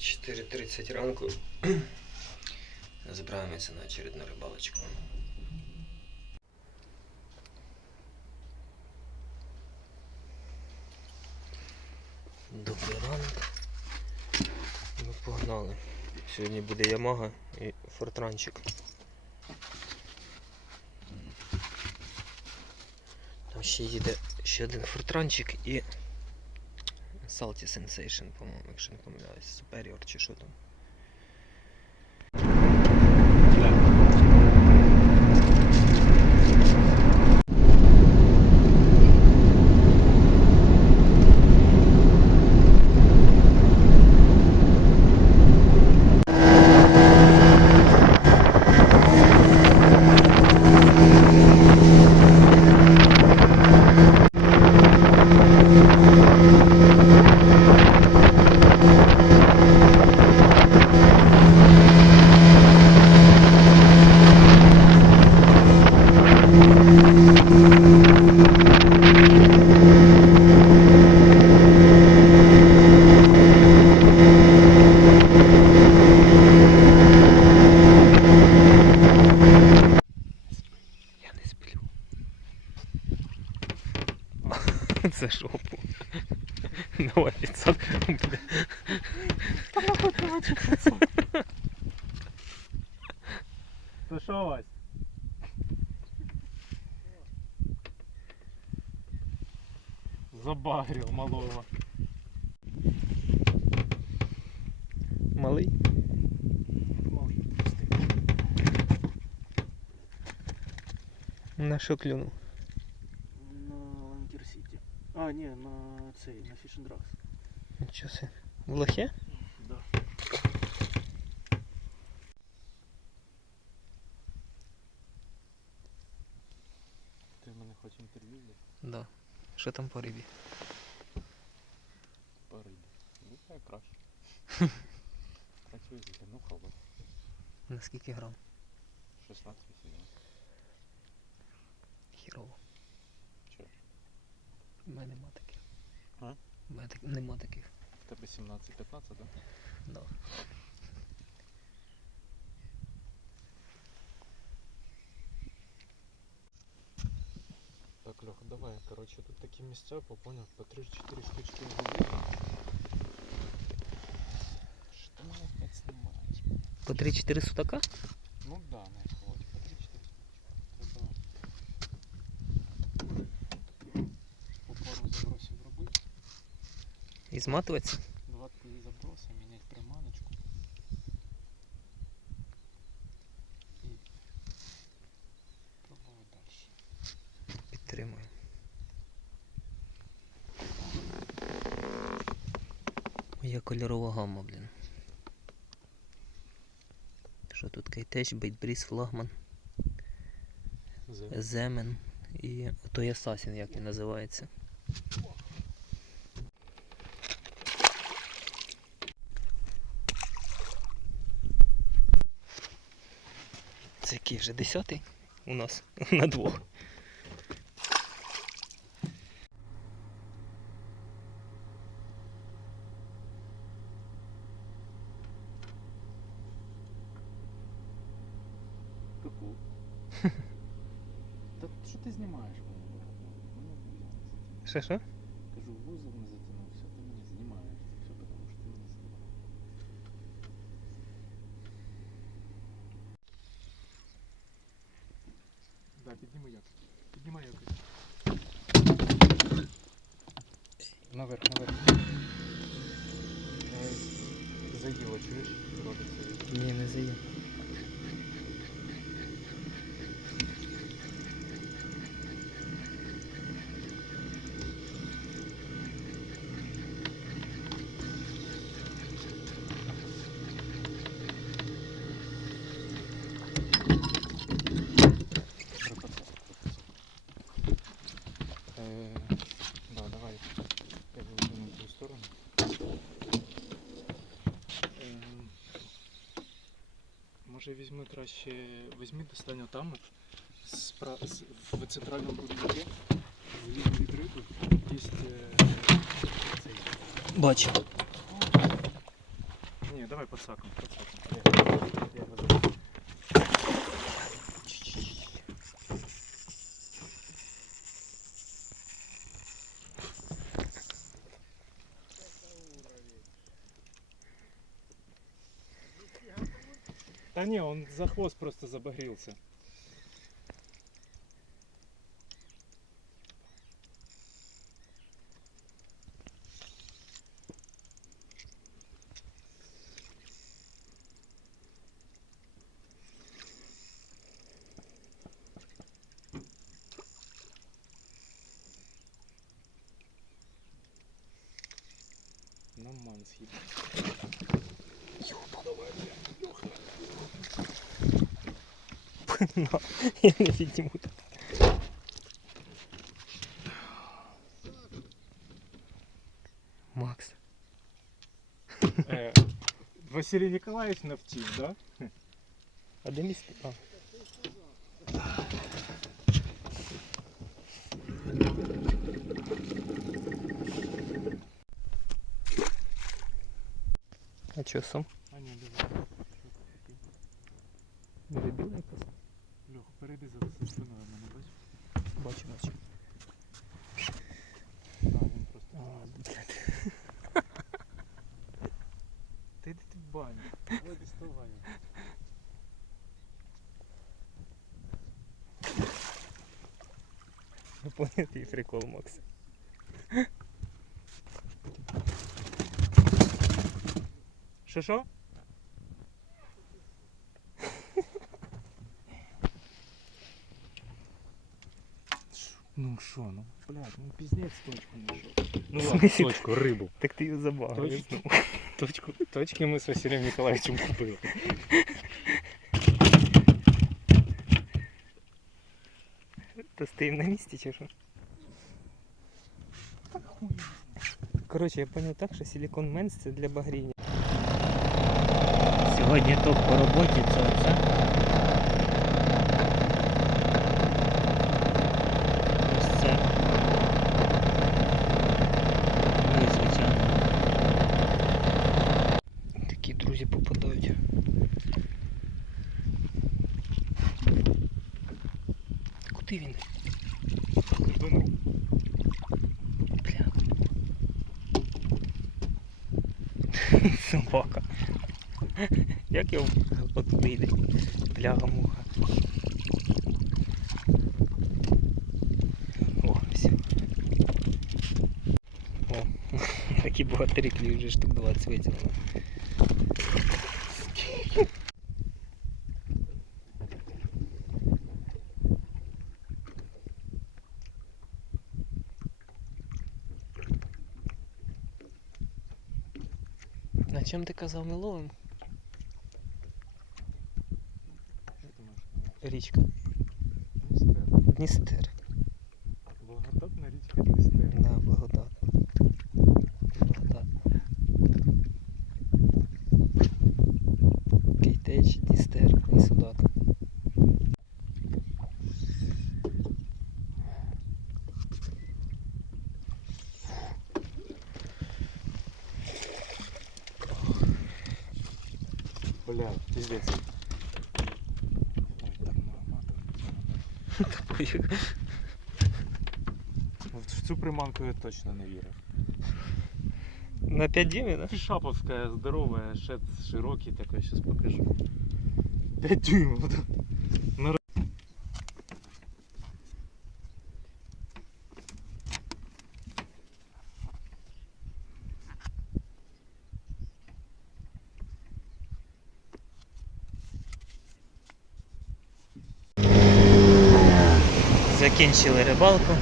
4.30 ранку. Збираємося на очередну рибалочку. Добрий ранок. Ми погнали. Сьогодні буде Ямага і фортранчик. Там ще їде ще один фортранчик і Salty Sensation, по-моєму, якщо не помиляюсь, Superior чи що там. Я не сплю. Це жопу. Давай 500 буде. То що Вась? Забагрил малого. Малий. Малий пустий. На що клюнув? На Ланкер Сіті. А, ні, на цей, на Fishing Drugs. Нічого себе. В лохе? Да. Ти в мене хоч інтерв'ю? Да. Що там по рибі? По рибі. Ну, це краще. Працює ну хобот. На скільки грам? 16 18 Хірово. Чого? У мене нема таких. А? У мене так... нема таких. В тебе 17-15, да? Да. Так, Леха, давай, короче, тут такі місця, понял, по 3-4 штучки в губі. Що ти мене опять знімаєш? По 3-4 судака? Ну да, на І зматуватися? два-три заброси, міняти приманочку. І пробувати далі. Підтримую. Моя кольорова гамма, блін. Що тут кейтеч, бейтбріз, флагман, земен і той асасін, як він називається. Це який вже десятий у нас на двох. Що ти знімаєш. Що що? Кажу, вузол якось. Піднімай якось. Наверх, наверх. Е, Заїло, чуєш? Робиться. Ні, не заїв. Може візьми краще, візьми достань там спра... в центральному будинку від риби є цей Бачу. Ні, давай подсаком, подсаком. Да не, он за хвост просто забагрился. На ман съебал. Я не підніму. Макс. Э, Василий Николаевич навтив, да? А де місце? А. А чо сам? Не вибіла якось? Льох, перейди за спиною мене, бачиш? Бачу, бачу. А, він просто. А, блядь. Та йди ти в баню. Ой, доставай. Ви поняли твій прикол, Макс? Що що? Ну що, ну, блядь, ну пиздец точку нашел. Ну В ладно, смысле? точку, рыбу. Так ти її забагав. Точки? Точку, точки мы с Василием Николаевичем купили. Та стоїм на місці чи що? Коротше, я зрозумів так, що силикон менс це для багріння. Сьогодні топ по роботі це оце. Друзі попадають. Куди він? Бля. Собака. Як його отуди йде? Бляга муха. О, все. О, такі богатирі клюють вже штук 20 витягнули. На чим ти казав ми ловимо? Річка. Дністер. Дністер. Блядь, пиздец. Ой, так мало. Вот в цю приманку я точно не вірив. На 5 дюймів, да? Шаповська здорова, шет широкий такой, сейчас покажу. 5 дюймов, да. Закінчили рибалку.